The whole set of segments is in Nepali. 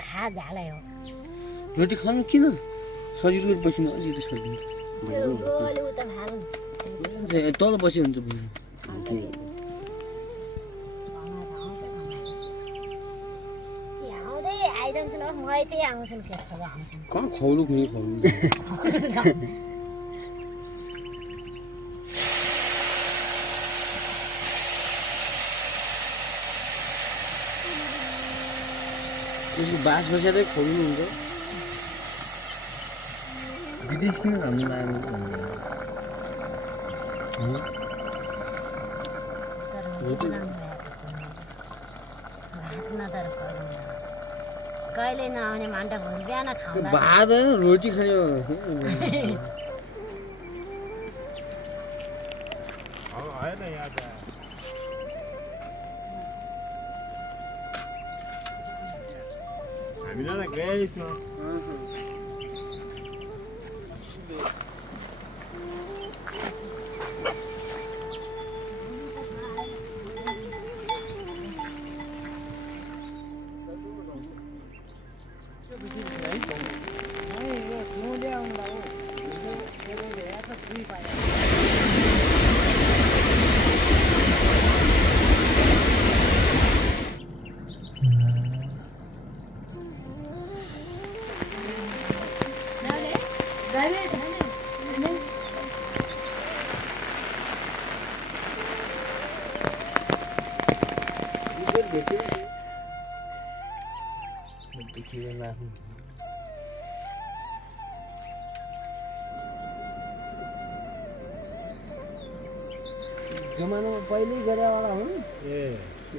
खा झालै हो रोटी खानु किन सजिलो बसिनु अलिकति सजिलो गोले उता भाग तल बस्यो हुन्छ आउँदै आइरहन्छन् म त्यही आउँछन् के कहाँ खौलु खुइ खौलु बास बसेरै खोल्नु हुन्छ विदेश किन जानु लाग्यो कहिले नआउने मान्टा भोलि बिहान खाउँदा भात रोटी खायो हामीलाई गएछ जमानामा पहिल्यै गरेवाला हुन्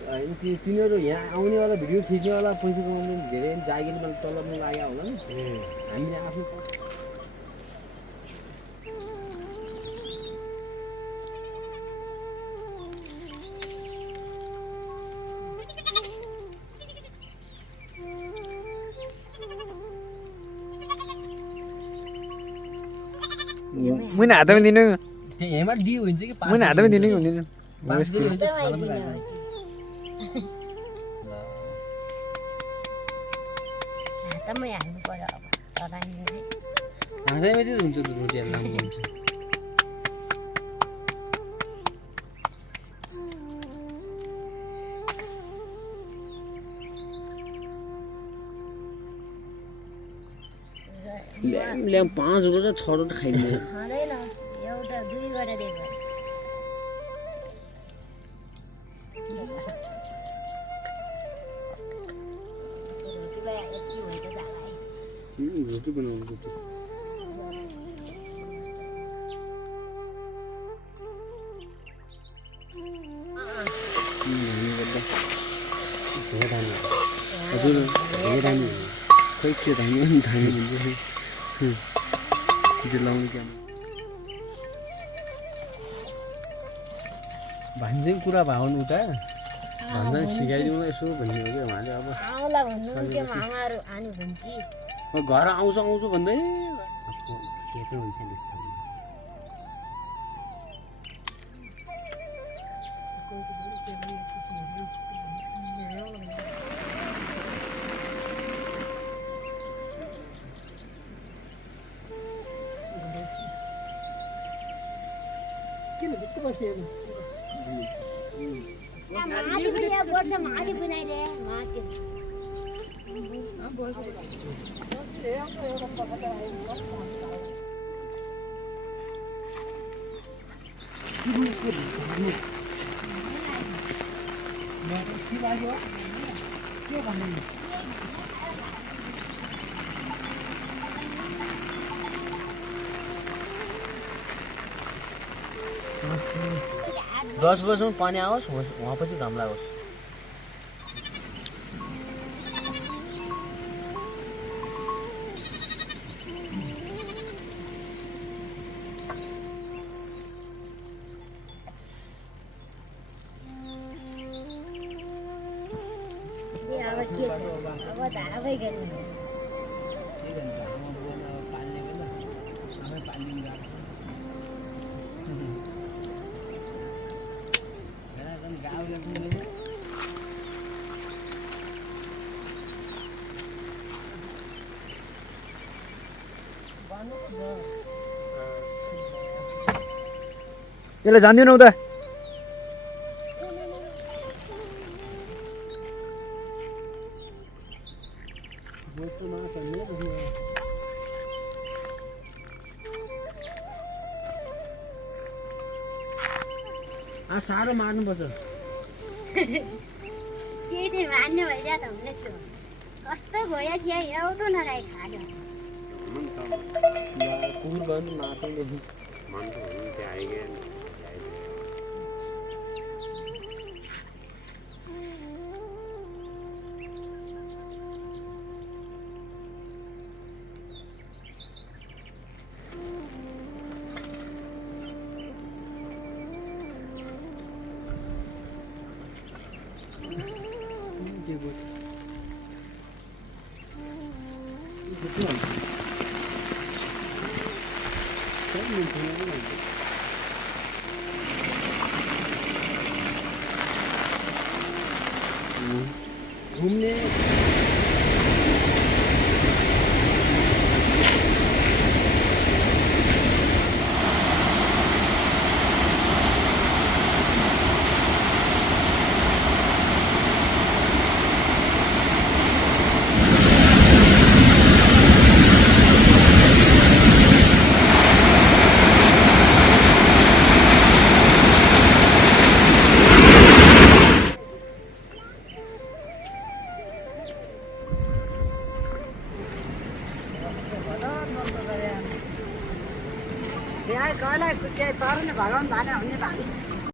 होइन तिनीहरू यहाँ आउनेवाला भिडियो खिच्नेवाला पैसा कमाउने धेरै जागिरमा तलबमा लाग्यो होला नि हामीले आफ्नो मुइन हातमा दिनु त्यहाँ हेमा दियो हुन्छ कि मुइन हातमा दिनु कि हुँदैन हातमै हाल्नु पर्यो अब तराइले हाँसैमा चाहिँ हुन्छ त रोटीहरू राम्रो हुन्छ ल्याम 5 रोटी 6 रोटी खाइदिनु खाँदैन एउटा 2 गरेर दिएको रोटीलाई यति हुन्छ जाला रोटी बनाउनु हजुर खै के धान्यो नि धान्यो भन्छ लाउनु क्या भन्छ कुरा भाउनु उता भन्दा सिकाइदिउँ यसो भन्ने हो क्या उहाँले अब आउला भन्नु के मामाहरू आनी भन्छ घर आउँछु भन्दै सेतै हुन्छ नि किन भित्र बस्ने माली पनि बोल्छ माली बनाइरे माथि दस बजीसम्म पानी आओस् वहाँ पछि घाम लागोस् अब धारावाहिक गर्नु यसलाई जान्दिनौ त साह्रो मार्नुपर्छ त्यही चाहिँ मान्ने भइरहेको त हुने थियो कस्तो भयो थियो एउटा नराई खायो कुकुर भयो नि मार्छ मन त हुनु चाहिँ आइगयो नि घुम्ने यहाँ गएलाई तर भगवान् भने हुने भाइ